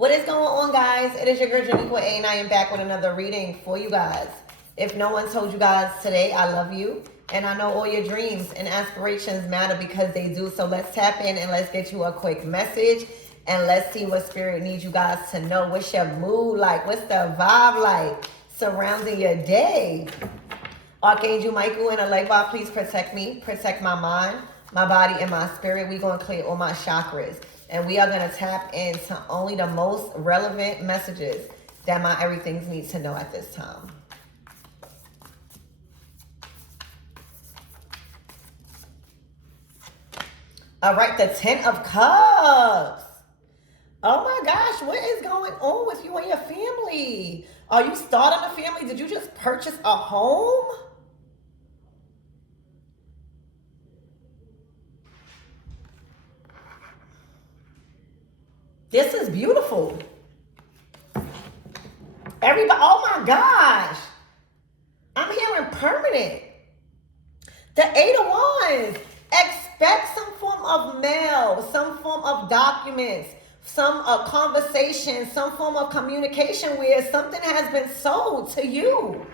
What is going on, guys? It is your girl Janiqua A, and I am back with another reading for you guys. If no one told you guys today, I love you, and I know all your dreams and aspirations matter because they do. So let's tap in and let's get you a quick message, and let's see what spirit needs you guys to know. What's your mood like? What's the vibe like surrounding your day? Archangel Michael and a light vibe, please protect me, protect my mind, my body, and my spirit. We're going to clear all my chakras. And we are going to tap into only the most relevant messages that my everythings need to know at this time. All right, the Ten of Cups. Oh my gosh, what is going on with you and your family? Are you starting a family? Did you just purchase a home? This is beautiful. Everybody, oh my gosh. I'm hearing permanent. The Eight of Wands. Expect some form of mail, some form of documents, some conversation, some form of communication where something has been sold to you.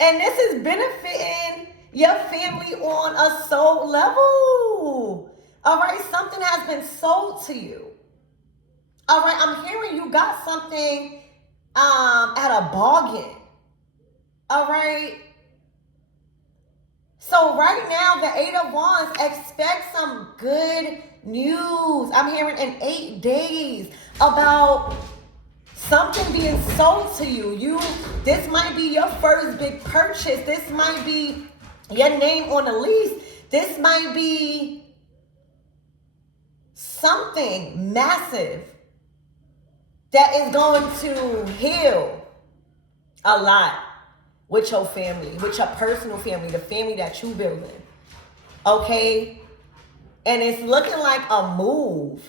And this is benefiting your family on a soul level. All right, something has been sold to you. All right, I'm hearing you got something at a bargain. All right. So right now, the Eight of Wands, expect some good news. I'm hearing in 8 days about something being sold to you. This might be your first big purchase. This might be your name on the lease. This might be something massive that is going to heal a lot with your family, with your personal family, the family that you building. Okay? And it's looking like a move.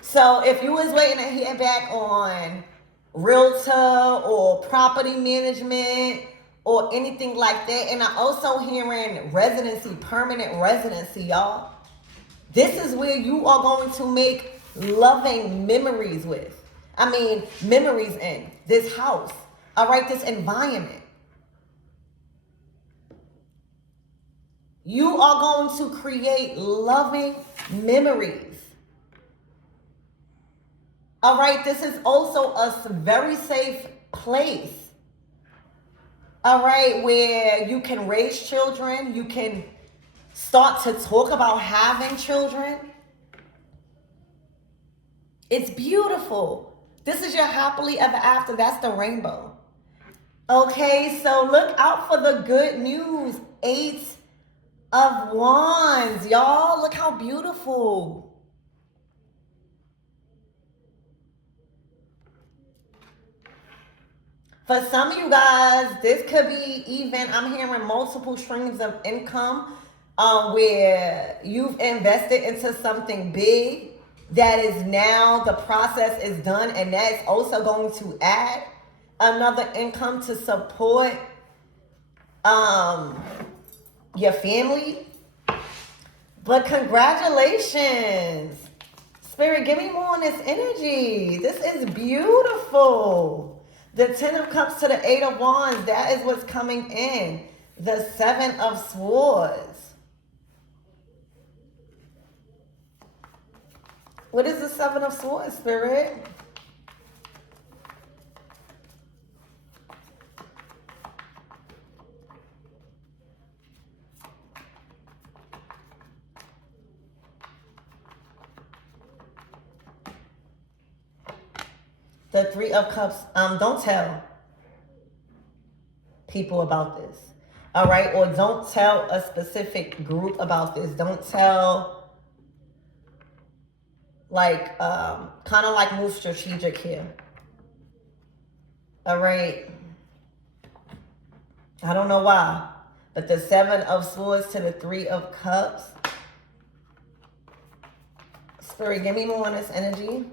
So if you was waiting to hear back on realtor or property management or anything like that, and I'm also hearing residency, permanent residency, y'all. This is where you are going to make loving memories with. Memories in this house. All right, this environment. You are going to create loving memories. All right, this is also a very safe place. All right, where you can raise children, you can start to talk about having children. It's beautiful. This is your happily ever after. That's the rainbow. Okay, so look out for the good news. 8 of Wands, y'all. Look how beautiful. For some of you guys, this could be even, I'm hearing multiple streams of income where you've invested into something big that is now the process is done, and that's also going to add another income to support your family. But congratulations. Spirit, give me more on this energy. This is beautiful. The 10 of Cups to the 8 of Wands, that is what's coming in. The 7 of Swords. What is the 7 of Swords, Spirit? The 3 of Cups, don't tell people about this. All right? Or don't tell a specific group about this. Don't tell, kind of like move strategic here. All right? I don't know why, but the 7 of Swords to the 3 of Cups. Spirit, give me more on this energy.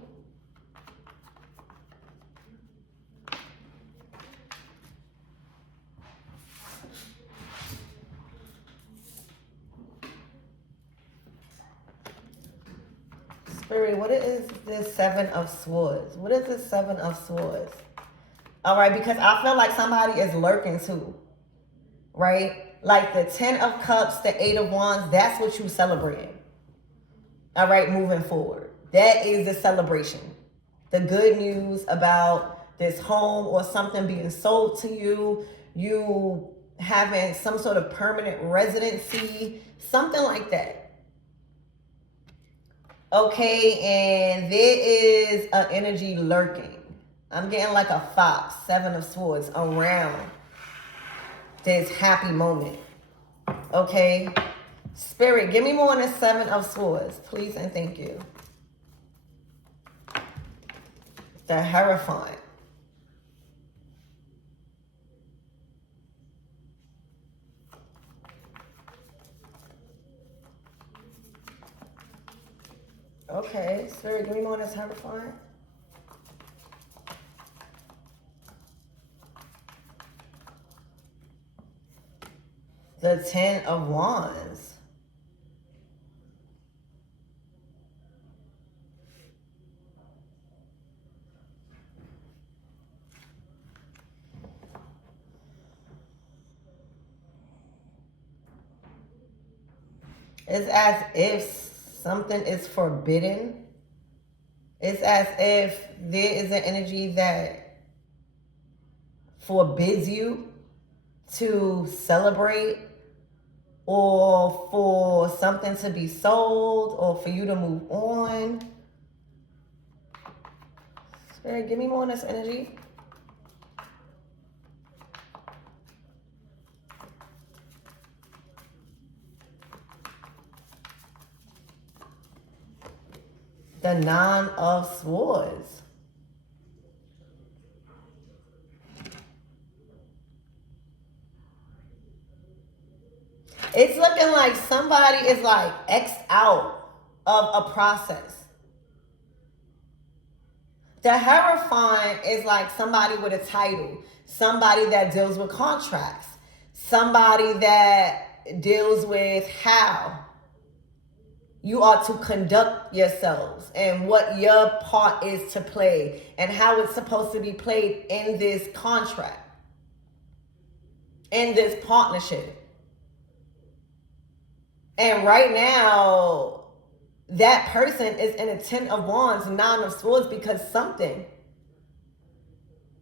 Spirit, what is this Seven of Swords? What is this Seven of Swords? All right, because I feel like somebody is lurking too, right? Like the Ten of Cups, the Eight of Wands, that's what you celebrating. All right, moving forward. That is the celebration. The good news about this home or something being sold to you, you having some sort of permanent residency, something like that. Okay, and there is an energy lurking. I'm getting like a fox, Seven of Swords, around this happy moment. Okay, Spirit, give me more on the Seven of Swords, please and thank you. The Hierophant. Okay, Spirit, give me more on this Hierophant. The Ten of Wands. It's as if something is forbidden. It's as if there is an energy that forbids you to celebrate, or for something to be sold, or for you to move on. Spirit, give me more on this energy. The Nine of Swords. It's looking like somebody is like X'd out of a process. The Hierophant is like somebody with a title, somebody that deals with contracts, somebody that deals with how you are to conduct yourselves and what your part is to play and how it's supposed to be played in this contract, in this partnership. And right now, that person is in a Ten of Wands, Nine of Swords, because something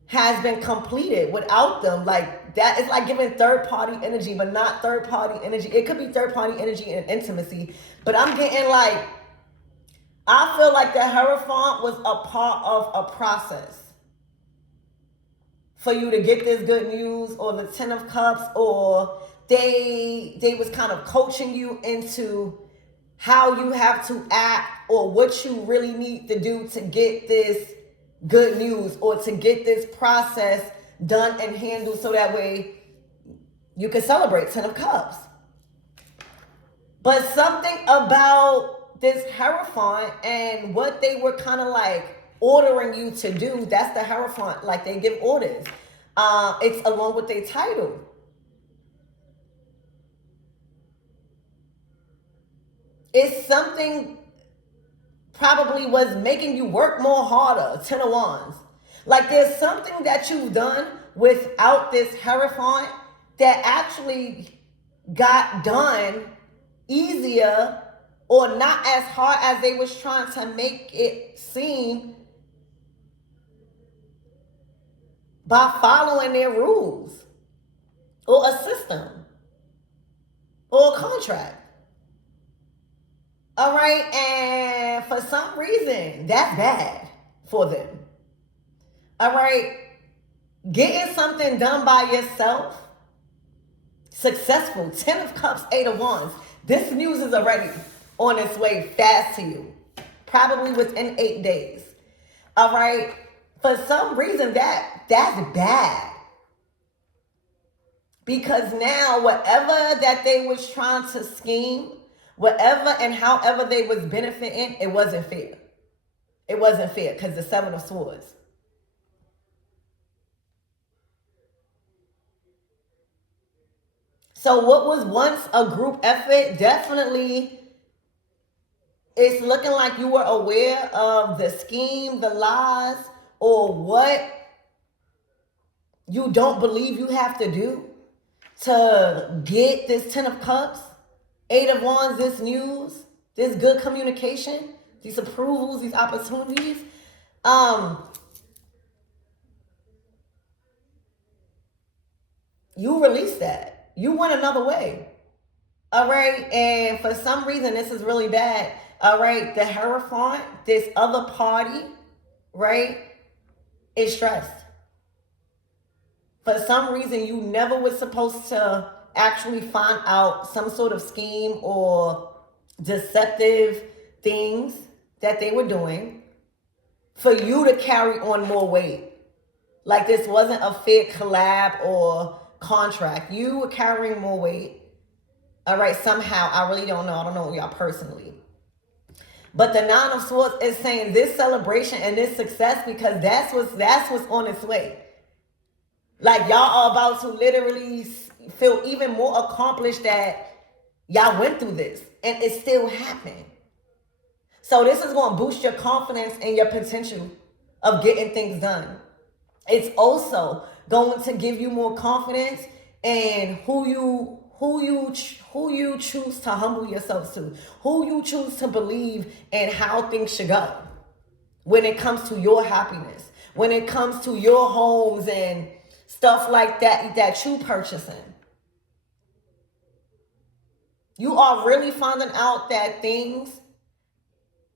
has been completed without them. Like that is like giving third party energy, but not third party energy. It could be third party energy in intimacy, but I'm getting like, I feel like the Hierophant was a part of a process for you to get this good news, or the Ten of Cups, or they was kind of coaching you into how you have to act or what you really need to do to get this good news or to get this process done and handled, so that way you can celebrate Ten of Cups. But something about this Hierophant and what they were kind of like ordering you to do, that's the Hierophant, like they give orders. It's along with their title. It's something probably was making you work more harder, Ten of Wands. Like there's something that you've done without this Hierophant that actually got done easier, or not as hard as they was trying to make it seem, by following their rules or a system or a contract. All right, and for some reason, that's bad for them. All right, getting something done by yourself, successful, Ten of Cups, Eight of Wands. This news is already on its way fast to you, probably within 8 days. All right, for some reason, that's bad. Because now, whatever that they was trying to scheme, whatever and however they was benefiting, it wasn't fair. It wasn't fair because the Seven of Swords. So what was once a group effort definitely It's looking like you were aware of the scheme, the lies, or what you don't believe you have to do to get this 10 of cups, 8 of wands, this news, this good communication, these approvals, these opportunities. You release that. You went another way. All right. And for some reason, this is really bad. All right. The Hierophant, this other party, right, is stressed. For some reason, you never was supposed to actually find out some sort of scheme or deceptive things that they were doing for you to carry on more weight. Like this wasn't a fair collab or contract. You were carrying more weight. All right, somehow, I really don't know. I don't know y'all personally. But the Nine of Swords is saying this celebration and this success, because that's what's on its way. Like y'all are about to literally feel even more accomplished that y'all went through this and it still happened. So this is going to boost your confidence and your potential of getting things done. It's also going to give you more confidence in who you choose to humble yourselves to, who you choose to believe and how things should go when it comes to your happiness, when it comes to your homes and stuff like that you purchasing. You are really finding out that things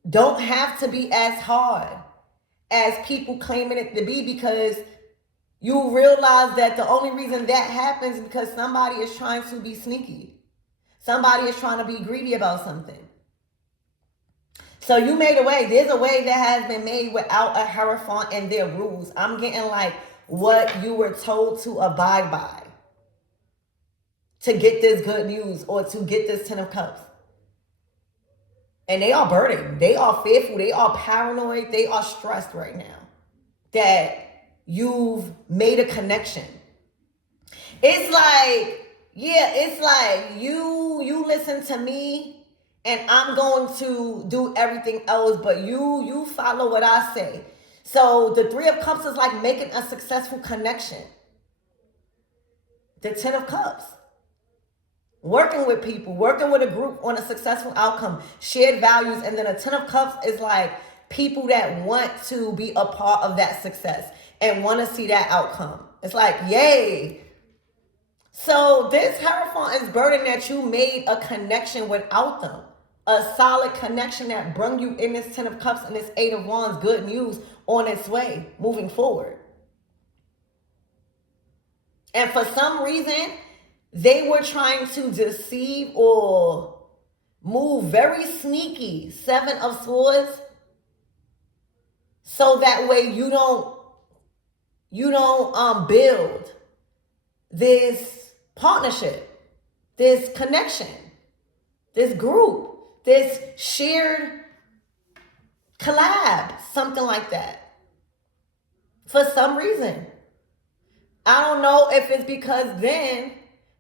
don't have to be as hard as people claiming it to be, because you realize that the only reason that happens is because somebody is trying to be sneaky. Somebody is trying to be greedy about something. So you made a way. There's a way that has been made without a Hierophant and their rules. I'm getting like what you were told to abide by to get this good news or to get this 10 of cups. And they are burdened. They are fearful. They are paranoid. They are stressed right now that you've made a connection. It's like, yeah, it's like you listen to me and I'm going to do everything else, but you follow what I say. So the 3 of Cups is like making a successful connection. The 10 of Cups. Working with people, working with a group on a successful outcome, shared values. And then a 10 of Cups is like people that want to be a part of that success and want to see that outcome. It's like, yay. So this Hierophant is burden that you made a connection without them. A solid connection that brung you in this 10 of Cups and this 8 of Wands, good news on its way, moving forward. And for some reason, they were trying to deceive or move very sneaky, 7 of Swords, so that way you don't build this partnership, this connection, this group, this shared collab, something like that. For some reason. I don't know if it's because then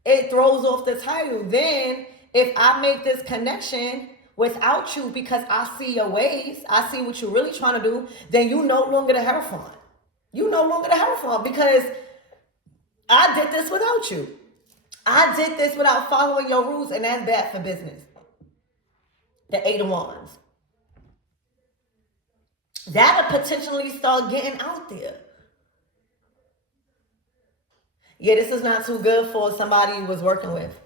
it throws off the title. Then if I make this connection without you because I see your ways, I see what you're really trying to do, then you no longer the Hierophant. You no longer the Hierophant because I did this without you. I did this without following your rules, and that's bad for business. The 8 of Wands. That'll potentially start getting out there. Yeah, this is not too good for somebody you was working with.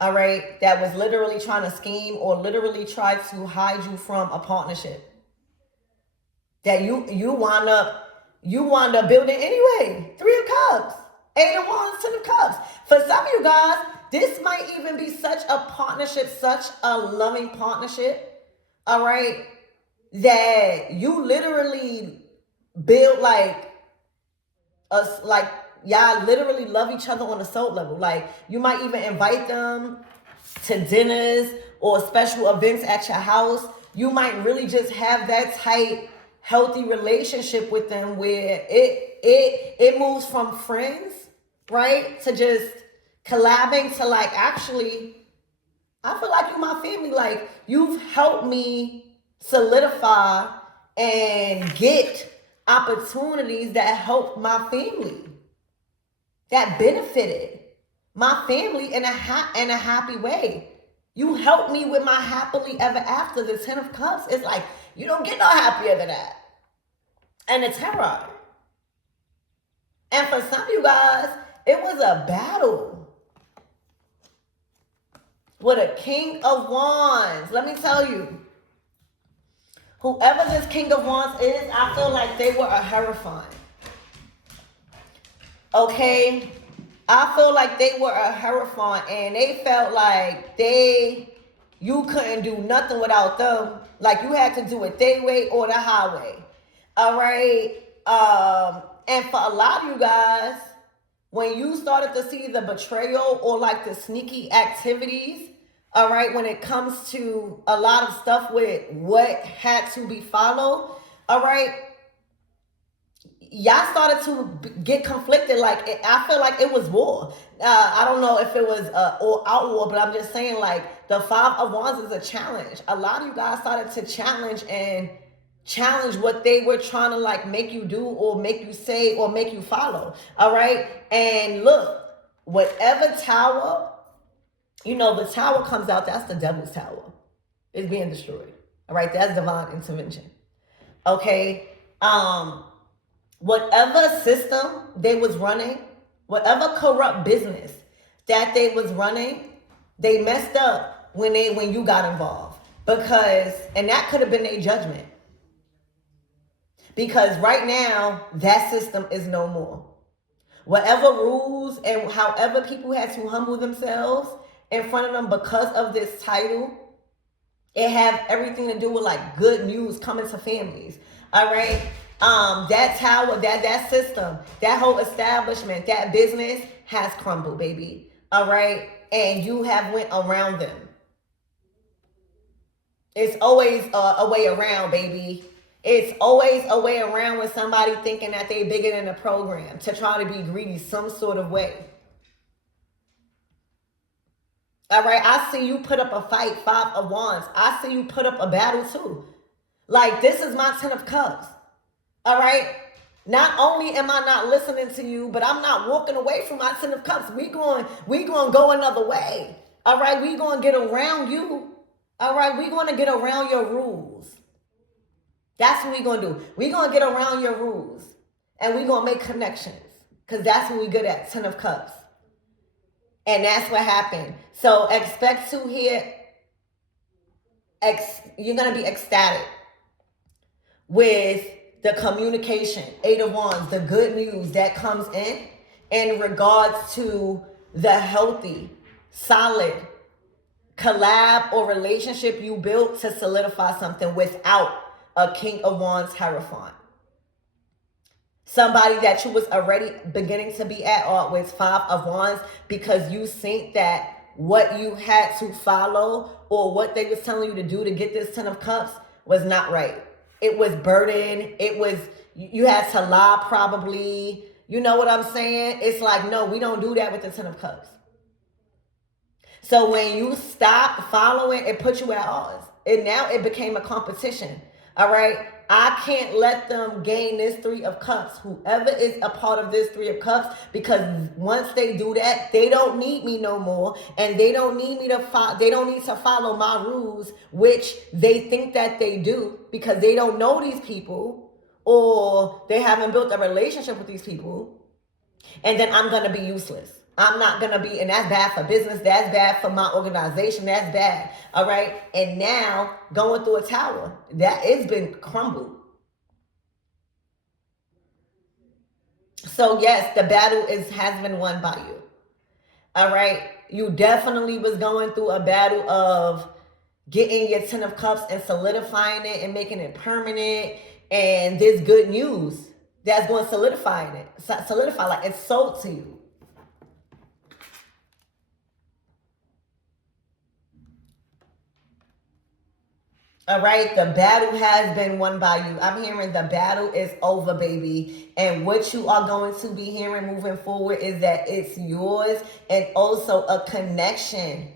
All right, that was literally trying to scheme or literally try to hide you from a partnership that you wind up building anyway. 3 of Cups, 8 of Wands, 10 of Cups. For some of you guys, this might even be such a partnership, such a loving partnership. All right, that you literally build like us, like y'all literally love each other on a soul level. Like you might even invite them to dinners or special events at your house. You might really just have that tight, healthy relationship with them where it moves from friends, right, to just collabing to like actually I feel like you my family. Like, you've helped me solidify and get opportunities that help my family, that benefited my family in a happy way. You helped me with my happily ever after. The Ten of Cups. It's like, you don't get no happier than that. And the Tarot. And for some of you guys, it was a battle with a King of Wands. Let me tell you, whoever this King of Wands is, I feel like they were a Hierophant. Okay? I feel like they were a Hierophant, and they felt like you couldn't do nothing without them. Like, you had to do it their way or the highway. All right? And for a lot of you guys, when you started to see the betrayal or like the sneaky activities, all right, when it comes to a lot of stuff with what had to be followed, all right, y'all started to get conflicted. Like, I feel like it was war. I don't know if it was all out war, but I'm just saying, like, the Five of Wands is a challenge. A lot of you guys started to challenge what they were trying to like make you do or make you say or make you follow. All right. And look, whatever tower, the tower comes out, that's the devil's tower. It's being destroyed. All right. That's divine intervention. Okay. Whatever system they was running, whatever corrupt business that they was running, they messed up when you got involved. And that could have been their judgment. Because right now, that system is no more. Whatever rules and however people had to humble themselves in front of them because of this title, it have everything to do with like good news coming to families. All right. That tower, that system, that whole establishment, that business has crumbled, baby. All right. And you have went around them. It's always a way around, baby. It's always a way around with somebody thinking that they bigger than the program to try to be greedy some sort of way. All right, I see you put up a fight, Five of Wands. I see you put up a battle too. Like, this is my Ten of Cups. All right, not only am I not listening to you, but I'm not walking away from my Ten of Cups. We going go another way. All right, we going to get around you. All right, we going to get around your rules. That's what we're going to do. We're going to get around your rules. And we're going to make connections. Because that's what we're good at, Ten of Cups. And that's what happened. So expect to hear, you're going to be ecstatic with the communication, Eight of Wands, the good news that comes in regards to the healthy, solid collab or relationship you built to solidify something without a King of Wands Hierophant. Somebody that you was already beginning to be at odds with, Five of Wands, because you think that what you had to follow or what they was telling you to do to get this Ten of Cups was not right. It was burden. It was, you had to lie probably. You know what I'm saying? It's like, no, we don't do that with the Ten of Cups. So when you stop following, it puts you at odds. And now it became a competition. All right. I can't let them gain this Three of Cups. Whoever is a part of this Three of Cups, because once they do that, they don't need me no more, and they don't need me to they don't need to follow my rules, which they think that they do because they don't know these people or they haven't built a relationship with these people. And then I'm gonna be useless. I'm not going to be, and that's bad for business. That's bad for my organization. That's bad. All right. And now going through a tower that it's been crumbled. So yes, the battle has been won by you. All right. You definitely was going through a battle of getting your Ten of Cups and solidifying it and making it permanent. And this good news that's going to solidify like it's sold to you. All right, the battle has been won by you. I'm hearing the battle is over, baby. And what you are going to be hearing moving forward is that it's yours, and also a connection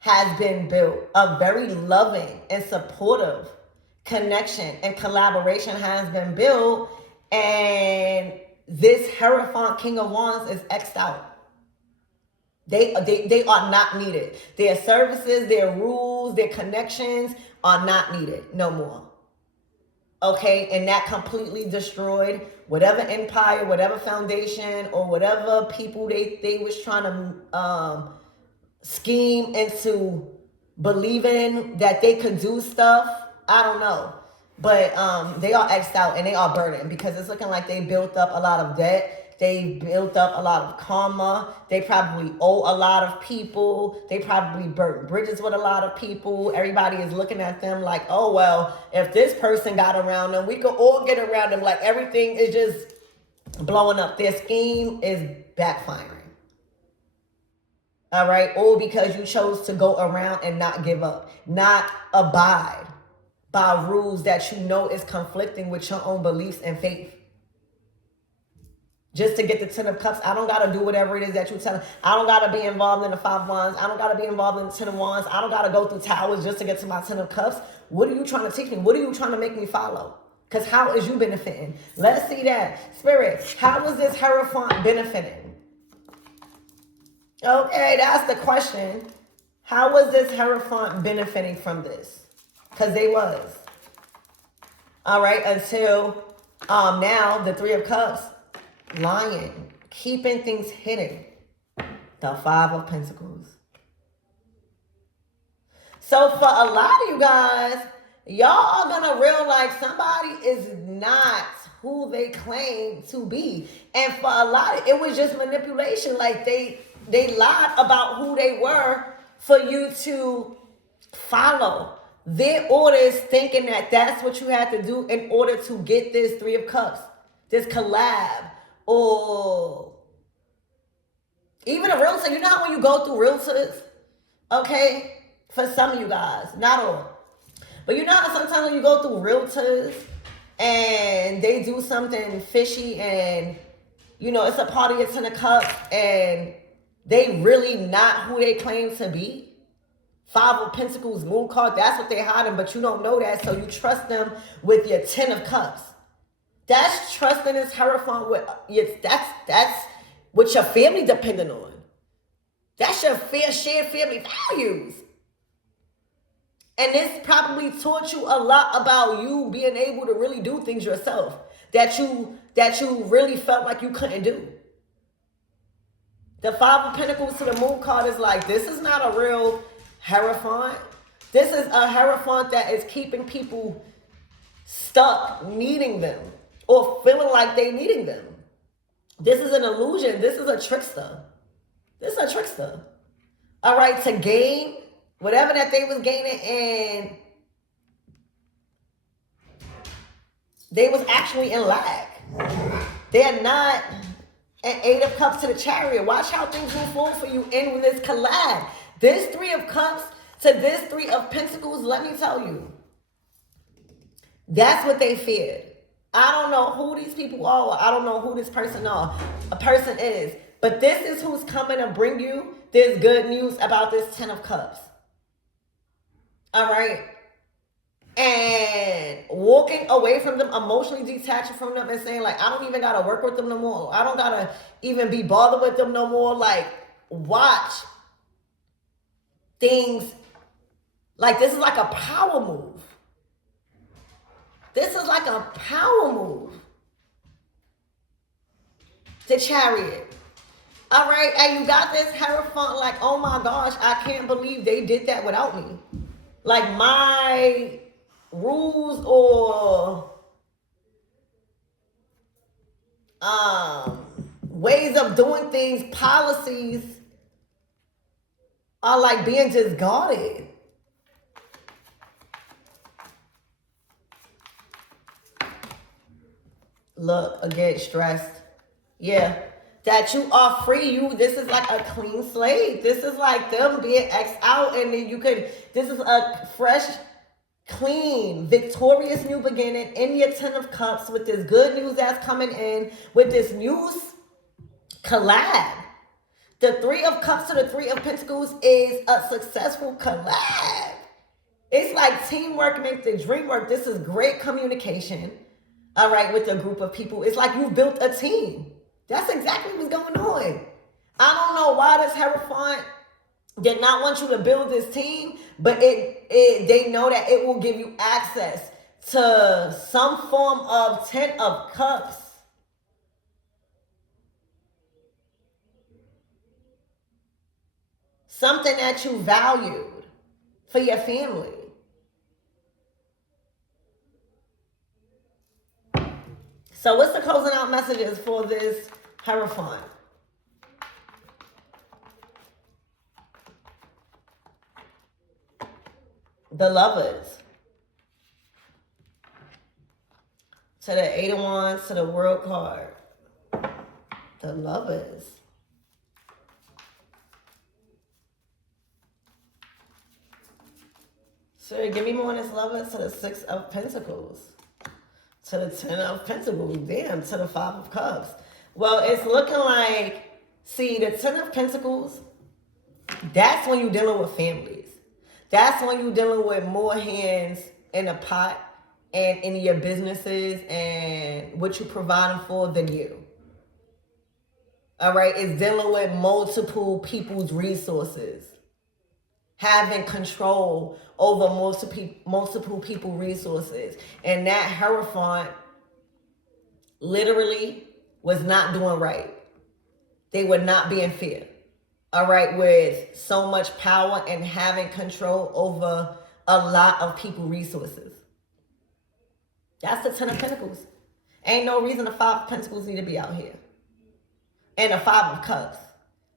has been built. A very loving and supportive connection and collaboration has been built. And this Hierophant King of Wands is X'd out. They are not needed. Their services, their rules, their connections are not needed no more. Okay, and that completely destroyed whatever empire, whatever foundation, or whatever people they was trying to scheme into believing that they could do stuff. I don't know. But they are X'd out and they are burdened because it's looking like they built up a lot of debt. They built up a lot of karma. They probably owe a lot of people. They probably burnt bridges with a lot of people. Everybody is looking at them like, oh, well, if this person got around them, we could all get around them. Like everything is just blowing up. Their scheme is backfiring. All right. All because you chose to go around and not give up, not abide by rules that you know is conflicting with your own beliefs and faith. Just to get the 10 of Cups, I don't got to do whatever it is that you're telling. I don't got to be involved in the 5 of Wands. I don't got to be involved in the 10 of Wands. I don't got to go through towers just to get to my 10 of Cups. What are you trying to teach me? What are you trying to make me follow? Because how is you benefiting? Let's see that. Spirit, how is this Hierophant benefiting? Okay, that's the question. How was this Hierophant benefiting from this? Because they was. All right, until now, the 3 of Cups. Lying, keeping things hidden. The 5 of Pentacles. So for a lot of you guys, y'all are gonna realize somebody is not who they claim to be. And for a lot, it was just manipulation. Like they lied about who they were for you to follow their orders, thinking that that's what you had to do in order to get this 3 of Cups, this collab. Or even a realtor. You know how when you go through realtors, okay, for some of you guys, not all, but you know how sometimes when you go through realtors and they do something fishy and, you know, it's a part of your 10 of Cups and they really not who they claim to be. 5 of Pentacles, Moon card, that's what they hiding, but you don't know that, so you trust them with your 10 of Cups. That's trusting this Hierophant with, that's what your family depending on. That's your shared family values. And this probably taught you a lot about you being able to really do things yourself that you really felt like you couldn't do. The 5 of Pentacles to the Moon card is like, this is not a real Hierophant. This is a Hierophant that is keeping people stuck, needing them. Or feeling like they needing them. This is an illusion. This is a trickster. This is a trickster. All right, to gain whatever that they was gaining, and they was actually in lack. They are not an 8 of Cups to the Chariot. Watch how things move forward for you in this collab. This 3 of Cups to this 3 of Pentacles, let me tell you, that's what they feared. I don't know who these people are. I don't know who this person is. But this is who's coming to bring you this good news about this 10 of Cups. All right. And walking away from them, emotionally detaching from them and saying, like, I don't even got to work with them no more. I don't got to even be bothered with them no more. Like, watch things. Like, this is like a power move. This is like a power move. The Chariot. All right, and you got this Hierophant like, oh my gosh, I can't believe they did that without me. Like my rules or ways of doing things, policies are like being discarded. Look, again, stressed. Yeah. That you are free. This is like a clean slate. This is like them being X'd out, and then this is a fresh, clean, victorious new beginning in your 10 of Cups with this good news that's coming in, with this news collab. The Three of Cups to the Three of Pentacles is a successful collab. It's like teamwork makes the dream work. This is great communication, all right, with a group of people. It's like you built a team. That's exactly what's going on. I don't know why this Hierophant did not want you to build this team, but they know that it will give you access to some form of 10 of Cups. Something that you valued for your family. So what's the closing out messages for this Hierophant? The Lovers. To the Eight of Wands, to the World card. The Lovers. So give me more on this Lovers. To the Six of Pentacles. To the Ten of Pentacles. Damn, to the Five of Cups. Well, it's looking like, see, the Ten of Pentacles, that's when you're dealing with families. That's when you're dealing with more hands in the pot and in your businesses and what you're providing for than you. All right? It's dealing with multiple people's resources. Having control over multiple people resources. And that Hierophant literally was not doing right. They were not being fair. All right, with so much power and having control over a lot of people resources. That's the Ten of Pentacles. Ain't no reason the Five of Pentacles need to be out here. And the Five of Cups.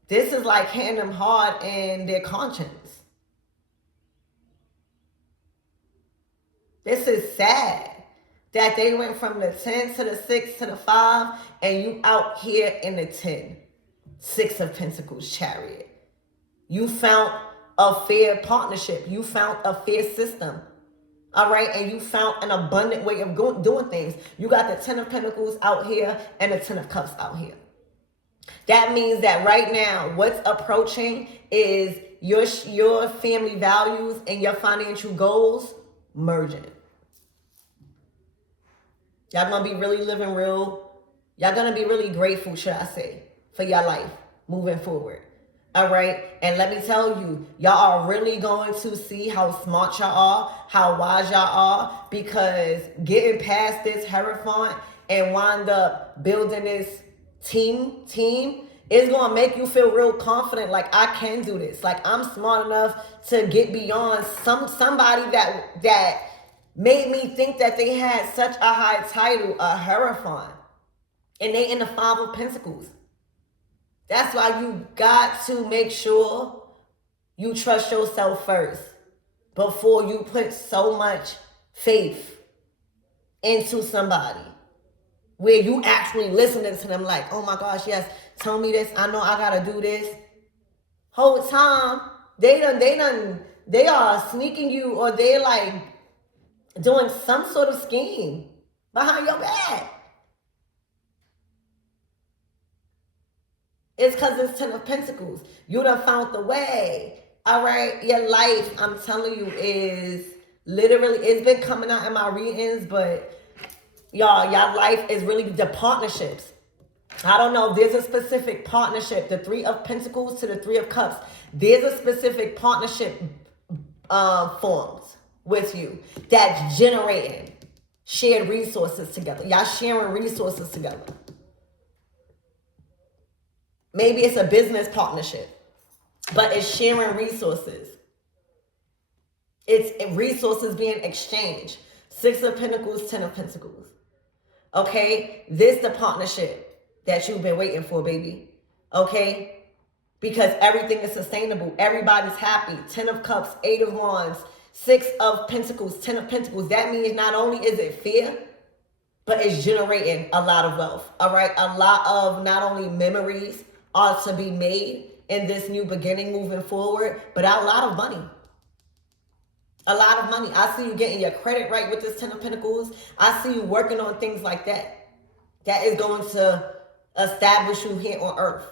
This is like hitting them hard in their conscience. This is sad that they went from the 10 to the 6 to the 5 and you out here in the 10. Six of Pentacles, Chariot. You found a fair partnership. You found a fair system. All right? And you found an abundant way of doing things. You got the 10 of Pentacles out here and the 10 of Cups out here. That means that right now, what's approaching is your family values and your financial goals merging. Y'all gonna be really living real. Y'all gonna be really grateful, should I say, for your life moving forward. All right? And let me tell you, y'all are really going to see how smart y'all are, how wise y'all are, because getting past this Hierophant and wind up building this team is going to make you feel real confident, like I can do this. Like I'm smart enough to get beyond somebody that made me think that they had such a high title, a Hierophant. And they in the Five of Pentacles. That's why you got to make sure you trust yourself first before you put so much faith into somebody where you actually listening to them like, oh my gosh, yes, tell me this. I know I got to do this. Whole time, they are sneaking you, or they're like doing some sort of scheme behind your back. It's because it's 10 of Pentacles. You done found the way. All right? Your life, I'm telling you, is literally, it's been coming out in my readings, but y'all life is really the partnerships. I don't know. There's a specific partnership. The Three of Pentacles to the Three of Cups. There's a specific partnership formed with you that's generating shared resources together. Y'all sharing resources together. Maybe it's a business partnership, but it's sharing resources. It's resources being exchanged. Six of Pentacles, 10 of Pentacles. Okay? This the partnership that you've been waiting for, baby. Okay? Because everything is sustainable. Everybody's happy. 10 of Cups, 8 of Wands, 6 of Pentacles, 10 of Pentacles. That means not only is it fair, but it's generating a lot of wealth. All right? A lot of not only memories are to be made in this new beginning moving forward, but a lot of money. A lot of money. I see you getting your credit right with this 10 of Pentacles. I see you working on things like that. That is going to establish you here on earth.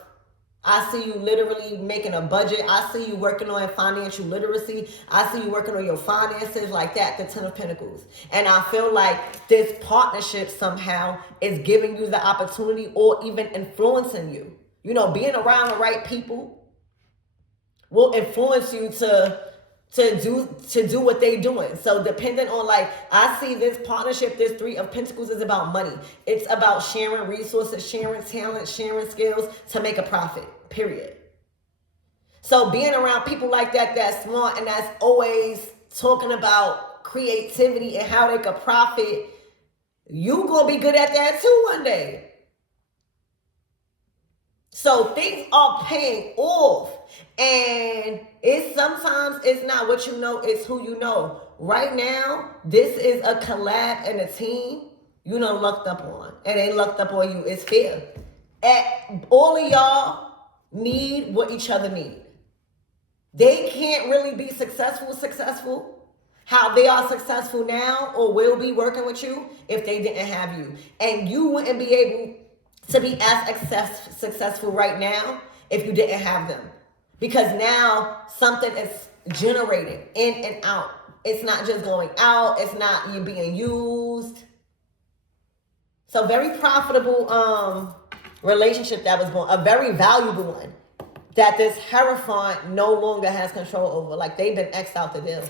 I see you literally making a budget. I see you working on financial literacy. I see you working on your finances like that, the Ten of Pentacles. And I feel like this partnership somehow is giving you the opportunity or even influencing you. You know, being around the right people will influence you to do what they doing. So depending on, like, I see this partnership, this Three of Pentacles is about money. It's about sharing resources, sharing talent, sharing skills to make a profit, period. So being around people like that, that's smart and that's always talking about creativity and how they could profit, you gonna be good at that too one day. So things are paying off. And sometimes it's not what you know, it's who you know. Right now, this is a collab and a team you done lucked up on. And they lucked up on you. It's fair. All of y'all need what each other need. They can't really be successful how they are successful now or will be working with you if they didn't have you. And you wouldn't be able to be as successful right now if you didn't have them. Because now something is generating in and out. It's not just going out. It's not you being used. So very profitable relationship that was born. A very valuable one that this Hierophant no longer has control over. Like they've been X'd out the deal.